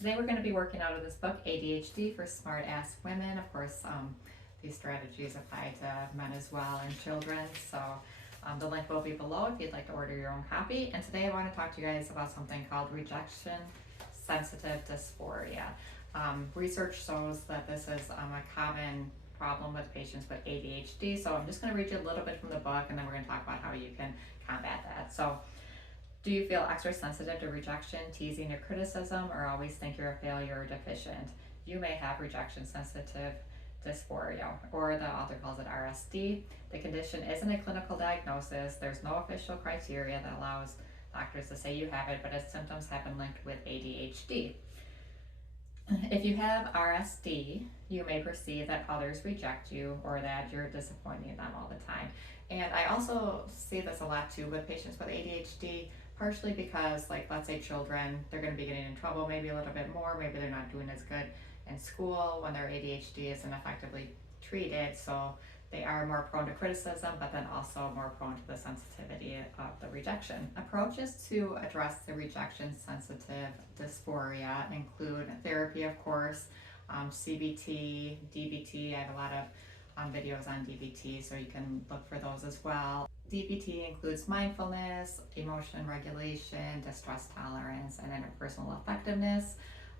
Today we're going to be working out of this book, ADHD for Smart Ass Women. Of course, these strategies apply to men as well and children. So the link will be below if you'd like to order your own copy. And today I want to talk to you guys about something called rejection sensitive dysphoria. Research shows that this is a common problem with patients with ADHD. So I'm just going to read you a little bit from the book, and then we're going to talk about how you can combat that. So, do you feel extra sensitive to rejection, teasing, or criticism, or always think you're a failure or deficient? You may have rejection sensitive dysphoria, or the author calls it RSD. The condition isn't a clinical diagnosis. There's no official criteria that allows doctors to say you have it, but its symptoms have been linked with ADHD. If you have RSD, you may perceive that others reject you or that you're disappointing them all the time. And I also see this a lot too with patients with ADHD, partially because, like, let's say children, they're going to be getting in trouble maybe a little bit more, maybe they're not doing as good in school when their ADHD isn't effectively treated, so they are more prone to criticism, but then also more prone to the sensitivity of the rejection. Approaches to address the rejection sensitive dysphoria include therapy, of course, CBT, DBT. I have a lot of videos on DBT, so you can look for those as well. DBT includes mindfulness, emotion regulation, distress tolerance, and interpersonal effectiveness.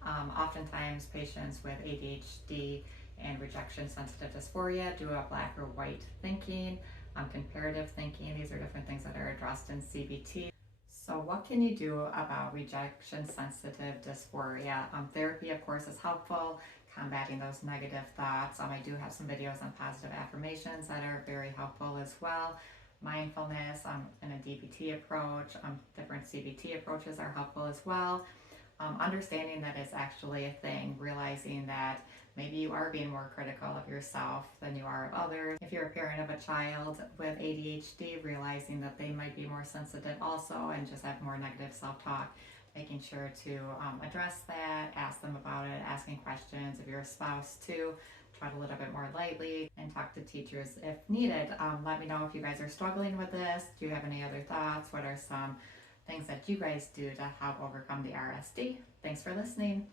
Oftentimes, patients with ADHD and rejection sensitive dysphoria do a black or white thinking, comparative thinking. These are different things that are addressed in CBT. So what can you do about rejection sensitive dysphoria? Therapy, of course, is helpful, combating those negative thoughts. I do have some videos on positive affirmations that are very helpful as well. Mindfulness and a DBT approach, different CBT approaches are helpful as well. Understanding that it's actually a thing, realizing that maybe you are being more critical of yourself than you are of others. If you're a parent of a child with ADHD, realizing that they might be more sensitive also and just have more negative self-talk, making sure to address that, ask them about it, asking questions. If you're a spouse too, tread a little bit more lightly and talk to teachers if needed. Let me know if you guys are struggling with this. Do you have any other thoughts? What are some things that you guys do to help overcome the RSD? Thanks for listening.